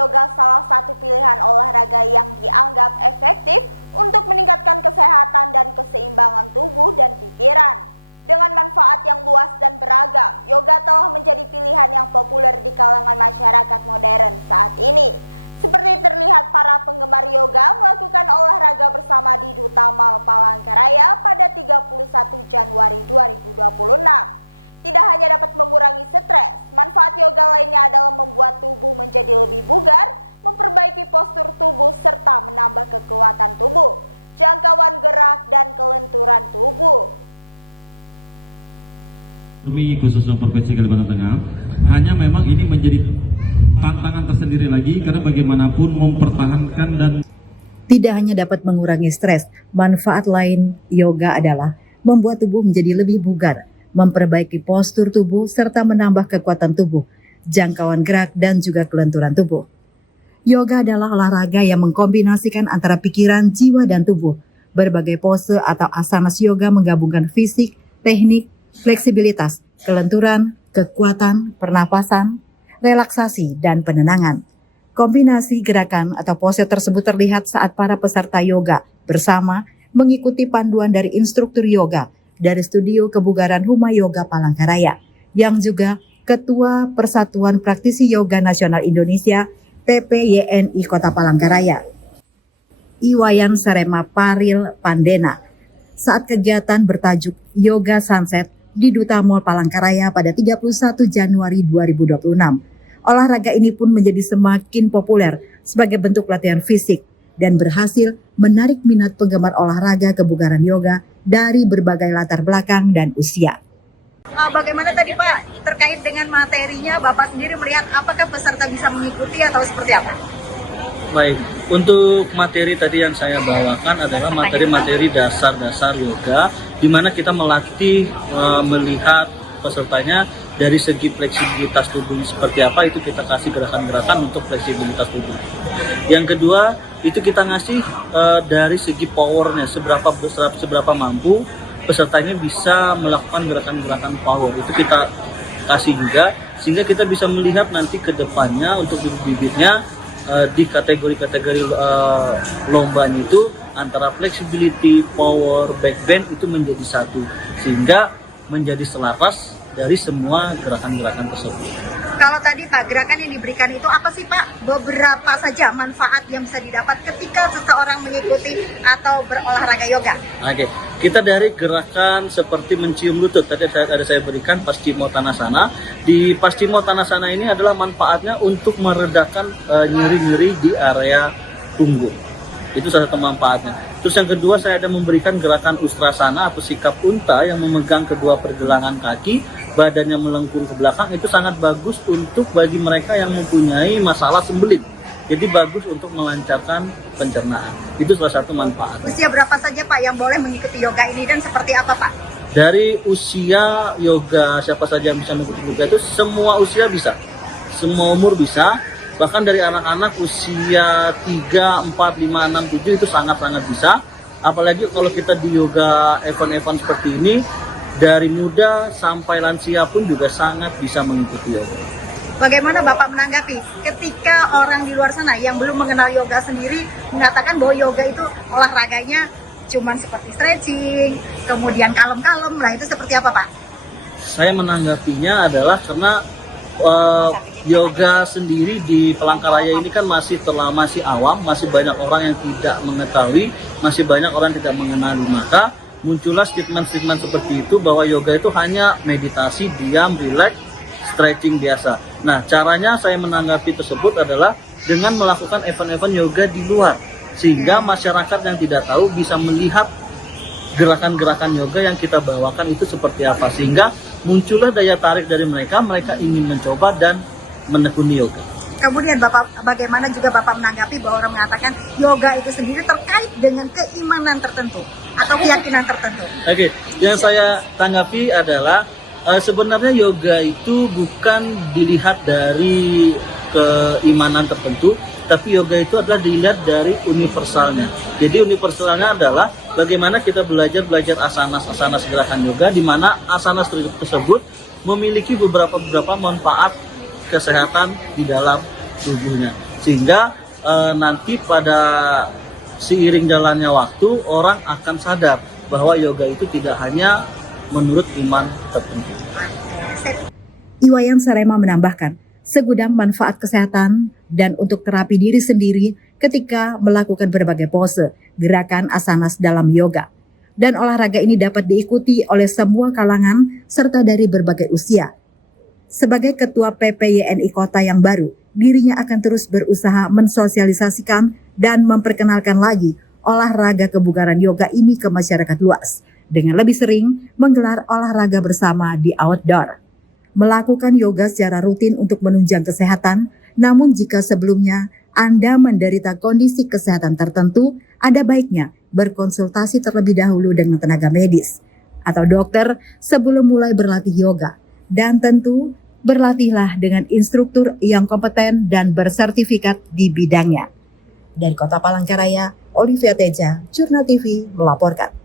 yoga salah satu pilihan olahraga yang dianggap efektif untuk meningkatkan kesehatan dan keseimbangan tubuh dan pikiran. Dengan manfaat yang luas dan beragam, yoga telah menjadi pilihan yang populer di kalangan masyarakat modern saat ini. Seperti terlihat para penggemar yoga melakukan olahraga bersama di Duta Mall Palangkaraya pada 31 Januari 2026. Tidak hanya dapat mengurangi stres, manfaat yoga lainnya adalah membuat tubuh menjadi lebih bugar, memperbaiki postur tubuh, serta menambah kekuatan tubuh, jangkauan gerak, dan kelenturan tubuh. Kami khususnya Provinsi Kalimantan Tengah, hanya memang ini menjadi tantangan tersendiri lagi karena bagaimanapun mempertahankan dan tidak hanya dapat mengurangi stres, manfaat lain yoga adalah membuat tubuh menjadi lebih bugar, memperbaiki postur tubuh, serta menambah kekuatan tubuh, jangkauan gerak, dan juga kelenturan tubuh. Yoga adalah olahraga yang mengkombinasikan antara pikiran, jiwa, dan tubuh. Berbagai pose atau asanas yoga menggabungkan fisik, teknik, fleksibilitas, kelenturan, kekuatan, pernapasan, relaksasi, dan penenangan. Kombinasi gerakan atau pose tersebut terlihat saat para peserta yoga bersama mengikuti panduan dari instruktur yoga dari Studio Kebugaran Huma Yoga Palangkaraya, yang juga Ketua Persatuan Praktisi Yoga Nasional Indonesia PPYNI Kota Palangkaraya, Iwayan Sarema Paril Pandena, saat kegiatan bertajuk Yoga Sunset di Duta Mall Palangkaraya pada 31 Januari 2026. Olahraga ini pun menjadi semakin populer sebagai bentuk latihan fisik dan berhasil menarik minat penggemar olahraga kebugaran yoga dari berbagai latar belakang dan usia. Bagaimana tadi Pak terkait dengan materinya, Bapak sendiri melihat apakah peserta bisa mengikuti atau seperti apa? Baik, untuk materi tadi yang saya bawakan adalah materi-materi dasar-dasar yoga, di mana kita melatih melihat pesertanya dari segi fleksibilitas tubuh seperti apa, itu kita kasih gerakan-gerakan untuk fleksibilitas tubuh. Yang kedua, itu kita ngasih dari segi powernya, seberapa besar, seberapa mampu pesertanya bisa melakukan gerakan-gerakan power. Itu kita kasih juga, sehingga kita bisa melihat nanti ke depannya untuk bibit-bibitnya di kategori-kategori lombanya itu antara flexibility, power, backbend itu menjadi satu, sehingga menjadi selaras dari semua gerakan-gerakan tersebut. Kalau tadi Pak, gerakan yang diberikan itu apa sih Pak? Beberapa saja manfaat yang bisa didapat ketika seseorang mengikuti atau berolahraga yoga. Oke, kita dari gerakan seperti mencium lutut, tadi ada saya berikan Paschimottanasana. Di Paschimottanasana ini adalah manfaatnya untuk meredakan nyeri-nyeri di area punggung. Itu salah satu manfaatnya. Terus yang kedua, saya ada memberikan gerakan Ustrasana atau sikap unta yang memegang kedua pergelangan kaki, badannya melengkung ke belakang. Itu sangat bagus untuk bagi mereka yang mempunyai masalah sembelit. Jadi bagus untuk melancarkan pencernaan. Itu salah satu manfaat. Usia berapa saja Pak yang boleh mengikuti yoga ini dan seperti apa Pak? Dari usia yoga, siapa saja yang bisa mengikuti yoga itu semua usia bisa. Semua umur bisa. Bahkan dari anak-anak usia 3, 4, 5, 6, 7 itu sangat-sangat bisa. Apalagi kalau kita di yoga event-event seperti ini, dari muda sampai lansia pun juga sangat bisa mengikuti yoga. Bagaimana Bapak menanggapi ketika orang di luar sana yang belum mengenal yoga sendiri mengatakan bahwa yoga itu olahraganya cuman seperti stretching, kemudian kalem-kalem, nah itu seperti apa Pak? Saya menanggapinya adalah karena yoga sendiri di Palangkaraya ini kan masih awam, masih banyak orang yang tidak mengetahui, masih banyak orang yang tidak mengenali, maka muncullah statement-statement seperti itu bahwa yoga itu hanya meditasi, diam, relax, stretching biasa. Nah, caranya saya menanggapi tersebut adalah dengan melakukan event-event yoga di luar, sehingga masyarakat yang tidak tahu bisa melihat gerakan-gerakan yoga yang kita bawakan itu seperti apa, sehingga muncullah daya tarik dari mereka ingin mencoba dan menekuni yoga. Kemudian Bapak, bagaimana juga Bapak menanggapi bahwa orang mengatakan yoga itu sendiri terkait dengan keimanan tertentu atau keyakinan tertentu? Oke, yang saya tanggapi adalah sebenarnya yoga itu bukan dilihat dari keimanan tertentu, tapi yoga itu adalah dilihat dari universalnya. Jadi universalnya adalah bagaimana kita belajar asanas gerakan yoga, di mana asanas tersebut memiliki beberapa manfaat kesehatan di dalam tubuhnya. sehingga nanti pada seiring jalannya waktu orang akan sadar bahwa yoga itu tidak hanya menurut iman tertentu. Iwayan Sarema menambahkan, segudang manfaat kesehatan dan untuk terapi diri sendiri ketika melakukan berbagai pose, gerakan asanas dalam yoga. Dan olahraga ini dapat diikuti oleh semua kalangan serta dari berbagai usia. Sebagai Ketua PPYNI Kota yang baru, dirinya akan terus berusaha mensosialisasikan dan memperkenalkan lagi olahraga kebugaran yoga ini ke masyarakat luas, dengan lebih sering menggelar olahraga bersama di outdoor. Melakukan yoga secara rutin untuk menunjang kesehatan, namun jika sebelumnya Anda menderita kondisi kesehatan tertentu, ada baiknya berkonsultasi terlebih dahulu dengan tenaga medis atau dokter sebelum mulai berlatih yoga. Dan tentu berlatihlah dengan instruktur yang kompeten dan bersertifikat di bidangnya. Dari Kota Palangkaraya, Olivia Teja, Jurnal TV melaporkan.